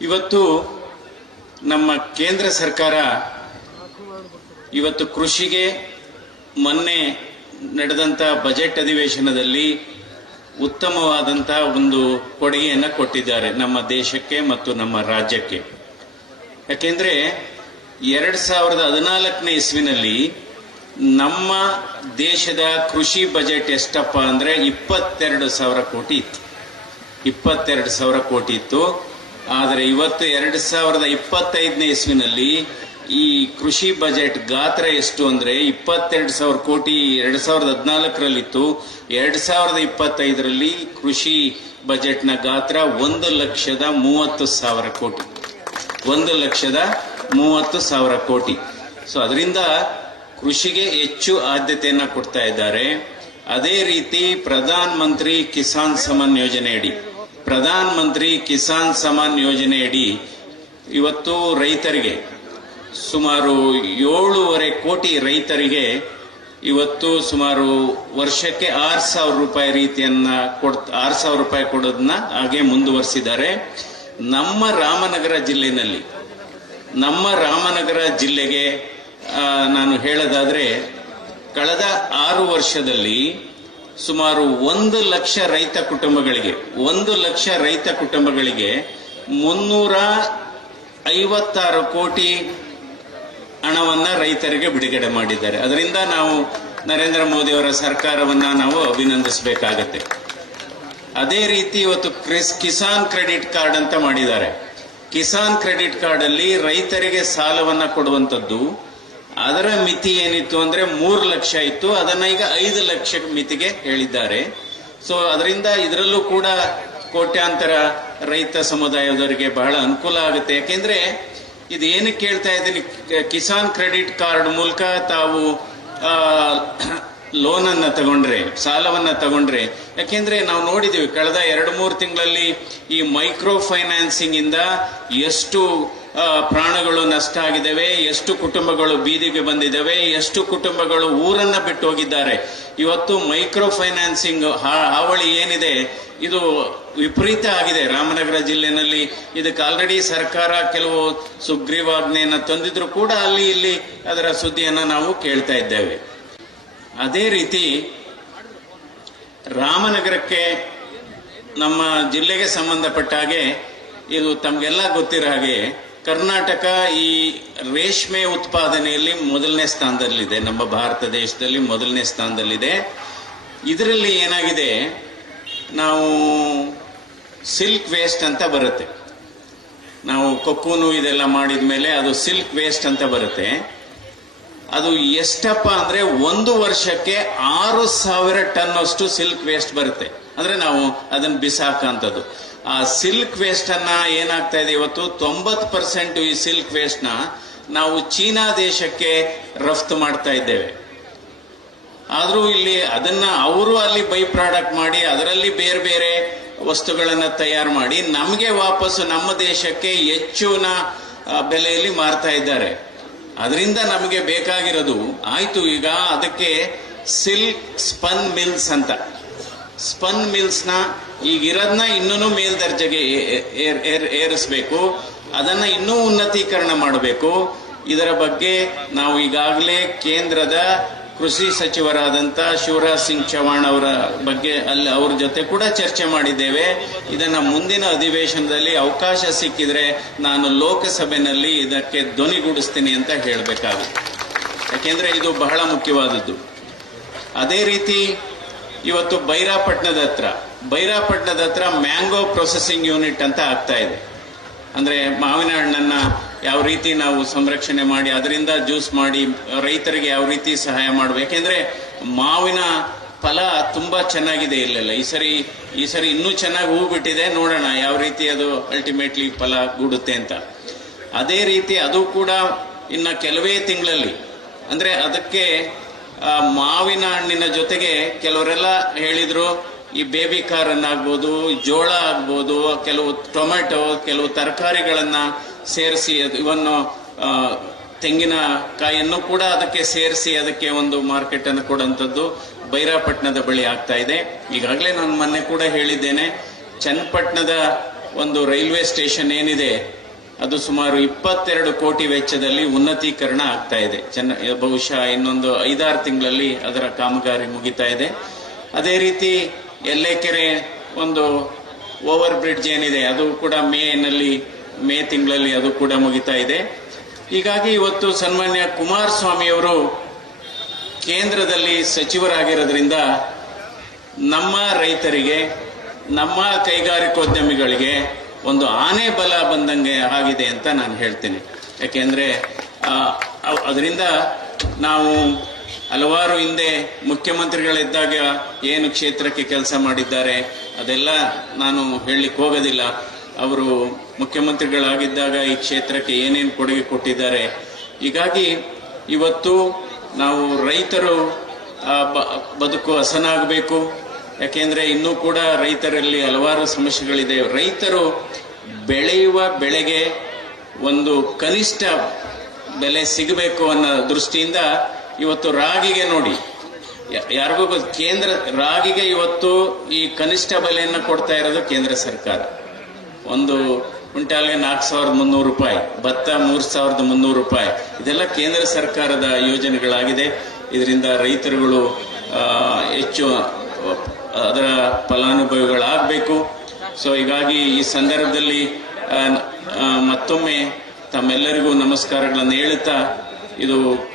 ಇವತ್ತು ನಮ್ಮ ಕೇಂದ್ರ ಸರ್ಕಾರ ಇವತ್ತು ಕೃಷಿಗೆ ಮೊನ್ನೆ ನಡೆದಂತ ಬಜೆಟ್ ಅಧಿವೇಶನದಲ್ಲಿ ಉತ್ತಮವಾದಂತ ಒಂದು ಕೊಡುಗೆಯನ್ನು ಕೊಟ್ಟಿದ್ದಾರೆ ನಮ್ಮ ದೇಶಕ್ಕೆ ಮತ್ತು ನಮ್ಮ ರಾಜ್ಯಕ್ಕೆ. ಯಾಕೆಂದ್ರೆ ಎರಡ್ ಸಾವಿರದ ಹದಿನಾಲ್ಕನೇ ಇಸ್ವಿನಲ್ಲಿ ನಮ್ಮ ದೇಶದ ಕೃಷಿ ಬಜೆಟ್ ಎಷ್ಟಪ್ಪ ಅಂದ್ರೆ ಇಪ್ಪತ್ತೆರಡು ಸಾವಿರ ಕೋಟಿ ಇತ್ತು. ಇಪ್ಪತ್ತೆರಡು ಸಾವಿರ ಕೋಟಿ ಇತ್ತು. ಆದರೆ ಇವತ್ತು ಎರಡು ಸಾವಿರದ ಇಪ್ಪತ್ತೈದನೇ ಇಸ್ವಿನಲ್ಲಿ ಈ ಕೃಷಿ ಬಜೆಟ್ ಗಾತ್ರ ಎಷ್ಟು ಅಂದ್ರೆ ಇಪ್ಪತ್ತೆರಡು ಸಾವಿರ ಕೋಟಿ ಎರಡು ಸಾವಿರದ ಹದಿನಾಲ್ಕರಲ್ಲಿತ್ತು. ಎರಡು ಸಾವಿರದ ಇಪ್ಪತ್ತೈದರಲ್ಲಿ ಕೃಷಿ ಬಜೆಟ್ನ ಗಾತ್ರ ಒಂದು ಲಕ್ಷದ ಮೂವತ್ತು ಸಾವಿರ ಕೋಟಿ. ಒಂದು ಲಕ್ಷದ ಮೂವತ್ತು ಸಾವಿರ ಕೋಟಿ. ಸೊ ಅದರಿಂದ ಕೃಷಿಗೆ ಹೆಚ್ಚು ಆದ್ಯತೆಯನ್ನು ಕೊಡ್ತಾ ಇದ್ದಾರೆ. ಅದೇ ರೀತಿ ಪ್ರಧಾನ ಮಂತ್ರಿ ಕಿಸಾನ್ ಸಮನ್ ಯೋಜನೆಯಡಿ ಪ್ರಧಾನ್ ಮಂತ್ರಿ ಕಿಸಾನ್ ಸಮಾನ್ ಯೋಜನೆಯಡಿ ಇವತ್ತು ರೈತರಿಗೆ ಸುಮಾರು ಏಳೂವರೆ ಕೋಟಿ ರೈತರಿಗೆ ಇವತ್ತು ಸುಮಾರು ವರ್ಷಕ್ಕೆ ಆರು ಸಾವಿರ ರೂಪಾಯಿ ರೀತಿಯನ್ನ ಕೊಡ್, ಆರು ಸಾವಿರ ರೂಪಾಯಿ ಕೊಡೋದನ್ನ ಹಾಗೆ ಮುಂದುವರಿಸಿದ್ದಾರೆ. ನಮ್ಮ ರಾಮನಗರ ಜಿಲ್ಲೆನಲ್ಲಿ, ನಮ್ಮ ರಾಮನಗರ ಜಿಲ್ಲೆಗೆ ನಾನು ಹೇಳೋದಾದ್ರೆ, ಕಳೆದ ಆರು ವರ್ಷದಲ್ಲಿ ಸುಮಾರು ಒಂದು ಲಕ್ಷ ರೈತ ಕುಟುಂಬಗಳಿಗೆ, ಒಂದು ಲಕ್ಷ ರೈತ ಕುಟುಂಬಗಳಿಗೆ ಮುನ್ನೂರ ಐವತ್ತಾರು ಕೋಟಿ ಹಣವನ್ನ ರೈತರಿಗೆ ಬಿಡುಗಡೆ ಮಾಡಿದ್ದಾರೆ. ಅದರಿಂದ ನಾವು ನರೇಂದ್ರ ಮೋದಿ ಅವರ ಸರ್ಕಾರವನ್ನ ನಾವು ಅಭಿನಂದಿಸಬೇಕಾಗತ್ತೆ. ಅದೇ ರೀತಿ ಇವತ್ತು ಕ್ರಿಸ್, ಕಿಸಾನ್ ಕ್ರೆಡಿಟ್ ಕಾರ್ಡ್ ಅಂತ ಮಾಡಿದ್ದಾರೆ. ಕಿಸಾನ್ ಕ್ರೆಡಿಟ್ ಕಾರ್ಡ್ ಅಲ್ಲಿ ರೈತರಿಗೆ ಸಾಲವನ್ನ ಕೊಡುವಂತದ್ದು ಅದರ ಮಿತಿ ಏನಿತ್ತು ಅಂದ್ರೆ ಮೂರು ಲಕ್ಷ ಇತ್ತು. ಅದನ್ನ ಈಗ ಐದು ಲಕ್ಷ ಮಿತಿಗೆ ಹೇಳಿದ್ದಾರೆ. ಸೊ ಅದರಿಂದ ಇದರಲ್ಲೂ ಕೂಡ ಕೋಟ್ಯಾಂತರ ರೈತ ಸಮುದಾಯದವರಿಗೆ ಬಹಳ ಅನುಕೂಲ ಆಗುತ್ತೆ. ಯಾಕೆಂದ್ರೆ ಇದು ಏನಕ್ಕೆ ಕೇಳ್ತಾ ಇದ್ದೀನಿ, ಕಿಸಾನ್ ಕ್ರೆಡಿಟ್ ಕಾರ್ಡ್ ಮೂಲಕ ತಾವು ಲೋನ್ ಅನ್ನ ತಗೊಂಡ್ರೆ, ಸಾಲವನ್ನ ತಗೊಂಡ್ರೆ, ಯಾಕೆಂದ್ರೆ ನಾವು ನೋಡಿದೀವಿ ಕಳೆದ ಎರಡು ಮೂರು ತಿಂಗಳಲ್ಲಿ ಈ ಮೈಕ್ರೋ ಫೈನಾನ್ಸಿಂಗ್ ಇಂದ ಎಷ್ಟು ಪ್ರಾಣಗಳು ನಷ್ಟ ಆಗಿದ್ದಾವೆ, ಎಷ್ಟು ಕುಟುಂಬಗಳು ಬೀದಿಗೆ ಬಂದಿದ್ದಾವೆ, ಎಷ್ಟು ಕುಟುಂಬಗಳು ಊರನ್ನ ಬಿಟ್ಟು ಹೋಗಿದ್ದಾರೆ. ಇವತ್ತು ಮೈಕ್ರೋ ಫೈನಾನ್ಸಿಂಗ್ ಹಾವಳಿ ಏನಿದೆ, ಇದು ವಿಪರೀತ ಆಗಿದೆ. ರಾಮನಗರ ಜಿಲ್ಲೆನಲ್ಲಿ ಇದಕ್ಕೆ ಆಲ್ರೆಡಿ ಸರ್ಕಾರ ಕೆಲವು ಸುಗ್ರೀವಾಜ್ಞೆಯನ್ನು ತಂದಿದ್ರು ಕೂಡ ಅಲ್ಲಿ ಇಲ್ಲಿ ಅದರ ಸುದ್ದಿಯನ್ನ ನಾವು ಕೇಳ್ತಾ ಇದ್ದೇವೆ. ಅದೇ ರೀತಿ ರಾಮನಗರಕ್ಕೆ ನಮ್ಮ ಜಿಲ್ಲೆಗೆ ಸಂಬಂಧಪಟ್ಟ ಹಾಗೆ ಇದು ತಮಗೆಲ್ಲ ಗೊತ್ತಿರೋ ಹಾಗೆ ಕರ್ನಾಟಕ ಈ ರೇಷ್ಮೆ ಉತ್ಪಾದನೆಯಲ್ಲಿ ಮೊದಲನೇ ಸ್ಥಾನದಲ್ಲಿದೆ. ನಮ್ಮ ಭಾರತ ದೇಶದಲ್ಲಿ ಮೊದಲನೇ ಸ್ಥಾನದಲ್ಲಿದೆ. ಇದರಲ್ಲಿ ಏನಾಗಿದೆ? ನಾವು ಸಿಲ್ಕ್ ವೇಸ್ಟ್ ಅಂತ ಬರುತ್ತೆ. ನಾವು ಕೊಕ್ಕೂನು ಇದೆಲ್ಲ ಮಾಡಿದ ಮೇಲೆ ಅದು ಸಿಲ್ಕ್ ವೇಸ್ಟ್ ಅಂತ ಬರುತ್ತೆ. ಅದು ಎಷ್ಟಪ್ಪ ಅಂದ್ರೆ ಒಂದು ವರ್ಷಕ್ಕೆ ಆರು ಸಾವಿರ ಟನ್ ಅಷ್ಟು ಸಿಲ್ಕ್ ವೇಸ್ಟ್ ಬರುತ್ತೆ. ಅಂದ್ರೆ ನಾವು ಅದನ್ನ ಬಿಸಾಕಂತದ್ದು. ಆ ಸಿಲ್ಕ್ ವೇಸ್ಟ್ ಅನ್ನ ಏನಾಗ್ತಾ ಇದೆ ಇವತ್ತು? ತೊಂಬತ್ ಪರ್ಸೆಂಟ್ ಈ ಸಿಲ್ಕ್ ವೇಸ್ಟ್ನ ನಾವು ಚೀನಾ ದೇಶಕ್ಕೆ ರಫ್ತು ಮಾಡ್ತಾ ಇದ್ದೇವೆ. ಆದ್ರೂ ಇಲ್ಲಿ ಅದನ್ನ ಅವರು ಅಲ್ಲಿ ಬೈ ಪ್ರಾಡಕ್ಟ್ ಮಾಡಿ, ಅದರಲ್ಲಿ ಬೇರೆ ಬೇರೆ ವಸ್ತುಗಳನ್ನ ತಯಾರು ಮಾಡಿ ನಮಗೆ ವಾಪಸ್ ನಮ್ಮ ದೇಶಕ್ಕೆ ಹೆಚ್ಚಿನ ಬೆಲೆಯಲ್ಲಿ ಮಾರ್ತಾ ಇದ್ದಾರೆ. ಅದರಿಂದ ನಮಗೆ ಬೇಕಾಗಿರೋದು, ಆಯಿತು, ಈಗ ಅದಕ್ಕೆ ಸಿಲ್ಕ್ ಸ್ಪನ್ ಮಿಲ್ಸ್ ಅಂತ. ಸ್ಪನ್ ಮಿಲ್ಸ್ನ ಈಗಿರೋದನ್ನ ಇನ್ನೂ ಮೇಲ್ದರ್ಜೆಗೆ ಏರಿಸಬೇಕು ಏರ್- ಏರ್- ಏರಿಸ್ಬೇಕು. ಅದನ್ನ ಇನ್ನೂ ಉನ್ನತೀಕರಣ ಮಾಡಬೇಕು. ಇದರ ಬಗ್ಗೆ ನಾವು ಈಗಾಗಲೇ ಕೇಂದ್ರದ ಕೃಷಿ ಸಚಿವರಾದಂತ ಶಿವರಾಜ್ ಸಿಂಗ್ ಚೌಹಾಣ್ ಅವರ ಬಗ್ಗೆ ಅಲ್ಲಿ ಅವ್ರ ಜೊತೆ ಕೂಡ ಚರ್ಚೆ ಮಾಡಿದ್ದೇವೆ. ಇದನ್ನ ಮುಂದಿನ ಅಧಿವೇಶನದಲ್ಲಿ ಅವಕಾಶ ಸಿಕ್ಕಿದ್ರೆ ನಾನು ಲೋಕಸಭೆಯಲ್ಲಿ ಇದಕ್ಕೆ ಧ್ವನಿಗೂಡಿಸ್ತೀನಿ ಅಂತ ಹೇಳಬೇಕಾಗುತ್ತೆ. ಯಾಕೆಂದ್ರೆ ಇದು ಬಹಳ ಮುಖ್ಯವಾದದ್ದು. ಅದೇ ರೀತಿ ಇವತ್ತು ಬೈರಾಪಟ್ಟಣದ ಹತ್ರ ಬೈರಾಪಟ್ಟಣದ ಹತ್ರ ಮ್ಯಾಂಗೋ ಪ್ರೊಸೆಸಿಂಗ್ ಯೂನಿಟ್ ಅಂತ ಆಗ್ತಾ ಇದೆ. ಅಂದ್ರೆ ಮಾವಿನ ಹಣ್ಣನ್ನ ಯಾವ ರೀತಿ ನಾವು ಸಂರಕ್ಷಣೆ ಮಾಡಿ, ಅದರಿಂದ ಜ್ಯೂಸ್ ಮಾಡಿ, ರೈತರಿಗೆ ಯಾವ ರೀತಿ ಸಹಾಯ ಮಾಡಬೇಕು? ಯಾಕೆಂದ್ರೆ ಮಾವಿನ ಫಲ ತುಂಬಾ ಚೆನ್ನಾಗಿದೆ ಇಲ್ಲೆಲ್ಲ. ಈ ಸರಿ ಈ ಸರಿ ಇನ್ನೂ ಚೆನ್ನಾಗಿ ಹೂ ಬಿಟ್ಟಿದೆ. ನೋಡೋಣ ಯಾವ ರೀತಿ ಅದು ಅಲ್ಟಿಮೇಟ್ಲಿ ಫಲ ಗೂಡುತ್ತೆ ಅಂತ. ಅದೇ ರೀತಿ ಅದು ಕೂಡ ಇನ್ನ ಕೆಲವೇ ತಿಂಗಳಲ್ಲಿ. ಅಂದ್ರೆ ಅದಕ್ಕೆ ಮಾವಿನ ಹಣ್ಣಿನ ಜೊತೆಗೆ ಕೆಲವರೆಲ್ಲ ಹೇಳಿದ್ರು, ಈ ಬೇಬಿ ಕಾರನ್ನಾಗ್ಬೋದು ಆಗ್ಬೋದು ಜೋಳ ಆಗ್ಬೋದು, ಕೆಲವು ಟೊಮೆಟೊ, ಕೆಲವು ತರಕಾರಿಗಳನ್ನ ಸೇರಿಸಿ ಇವನ್ನು ತೆಂಗಿನ ಕಾಯನ್ನು ಕೂಡ ಅದಕ್ಕೆ ಸೇರಿಸಿ ಅದಕ್ಕೆ ಒಂದು ಮಾರ್ಕೆಟ್ ಅನ್ನು ಕೊಡುವಂಥದ್ದು ಬೈರಾಪಟ್ಟಣದ ಬಳಿ ಆಗ್ತಾ ಇದೆ. ಈಗಾಗಲೇ ನಾನು ಮೊನ್ನೆ ಕೂಡ ಹೇಳಿದ್ದೇನೆ, ಚನ್ನಪಟ್ಟಣದ ಒಂದು ರೈಲ್ವೆ ಸ್ಟೇಷನ್ ಏನಿದೆ, ಅದು ಸುಮಾರು ಇಪ್ಪತ್ತೆರಡು ಕೋಟಿ ವೆಚ್ಚದಲ್ಲಿ ಉನ್ನತೀಕರಣ ಆಗ್ತಾ ಇದೆ. ಚೆನ್ನ, ಬಹುಶಃ ಇನ್ನೊಂದು ಐದಾರು ತಿಂಗಳಲ್ಲಿ ಅದರ ಕಾಮಗಾರಿ ಮುಗಿತಾ ಇದೆ. ಅದೇ ರೀತಿ ಎಲ್ಲೆಕೆರೆ ಒಂದು ಓವರ್ ಬ್ರಿಡ್ಜ್ ಏನಿದೆ, ಅದು ಕೂಡ ಮೇನಲ್ಲಿ ಮೇ ತಿಂಗಳಲ್ಲಿ ಅದು ಕೂಡ ಮುಗಿತಾ ಇದೆ. ಹೀಗಾಗಿ ಇವತ್ತು ಸನ್ಮಾನ್ಯ ಕುಮಾರಸ್ವಾಮಿಯವರು ಕೇಂದ್ರದಲ್ಲಿ ಸಚಿವರಾಗಿರೋದ್ರಿಂದ ನಮ್ಮ ರೈತರಿಗೆ, ನಮ್ಮ ಕೈಗಾರಿಕೋದ್ಯಮಿಗಳಿಗೆ ಒಂದು ಆನೆ ಬಲ ಬಂದಂಗೆ ಆಗಿದೆ ಅಂತ ನಾನು ಹೇಳ್ತೀನಿ. ಯಾಕೆಂದ್ರೆ ಅದರಿಂದ ನಾವು ಹಲವಾರು ಹಿಂದೆ ಮುಖ್ಯಮಂತ್ರಿಗಳಿದ್ದಾಗ ಏನು ಕ್ಷೇತ್ರಕ್ಕೆ ಕೆಲಸ ಮಾಡಿದ್ದಾರೆ ಅದೆಲ್ಲ ನಾನು ಹೇಳಲಿಕ್ಕೆ ಹೋಗೋದಿಲ್ಲ. ಅವರು ಮುಖ್ಯಮಂತ್ರಿಗಳಾಗಿದ್ದಾಗ ಈ ಕ್ಷೇತ್ರಕ್ಕೆ ಏನೇನು ಕೊಡುಗೆ ಕೊಟ್ಟಿದ್ದಾರೆ. ಹೀಗಾಗಿ ಇವತ್ತು ನಾವು ರೈತರು ಬದುಕು ಹಸನಾಗಬೇಕು. ಯಾಕೆಂದರೆ ಇನ್ನೂ ಕೂಡ ರೈತರಲ್ಲಿ ಹಲವಾರು ಸಮಸ್ಯೆಗಳಿದೆ. ರೈತರು ಬೆಳೆಯುವ ಬೆಳೆಗೆ ಒಂದು ಕನಿಷ್ಠ ಬೆಲೆ ಸಿಗಬೇಕು ಅನ್ನೋ ದೃಷ್ಟಿಯಿಂದ ಇವತ್ತು ರಾಗಿಗೆ ನೋಡಿ. ಯಾರಿಗೂ ಕೇಂದ್ರ, ರಾಗಿಗೆ ಇವತ್ತು ಈ ಕನಿಷ್ಠ ಬೆಲೆಯನ್ನು ಕೊಡ್ತಾ ಇರೋದು ಕೇಂದ್ರ ಸರ್ಕಾರ. ಒಂದು ಕ್ವಿಂಟಾಲ್ಗೆ ನಾಲ್ಕು ಸಾವಿರದ ಮುನ್ನೂರು ರೂಪಾಯಿ, ಭತ್ತ ಮೂರು ಸಾವಿರದ ಮುನ್ನೂರು ರೂಪಾಯಿ. ಇದೆಲ್ಲ ಕೇಂದ್ರ ಸರ್ಕಾರದ ಯೋಜನೆಗಳಾಗಿದೆ. ಇದರಿಂದ ರೈತರುಗಳು ಹೆಚ್ಚು, ಅದರ ಫಲಾನುಭವಿಗಳಾಗಬೇಕು. ಸೊ, ಹೀಗಾಗಿ ಈ ಸಂದರ್ಭದಲ್ಲಿ ಮತ್ತೊಮ್ಮೆ ತಮ್ಮೆಲ್ಲರಿಗೂ ನಮಸ್ಕಾರಗಳನ್ನು ಹೇಳುತ್ತಾ, ಇದು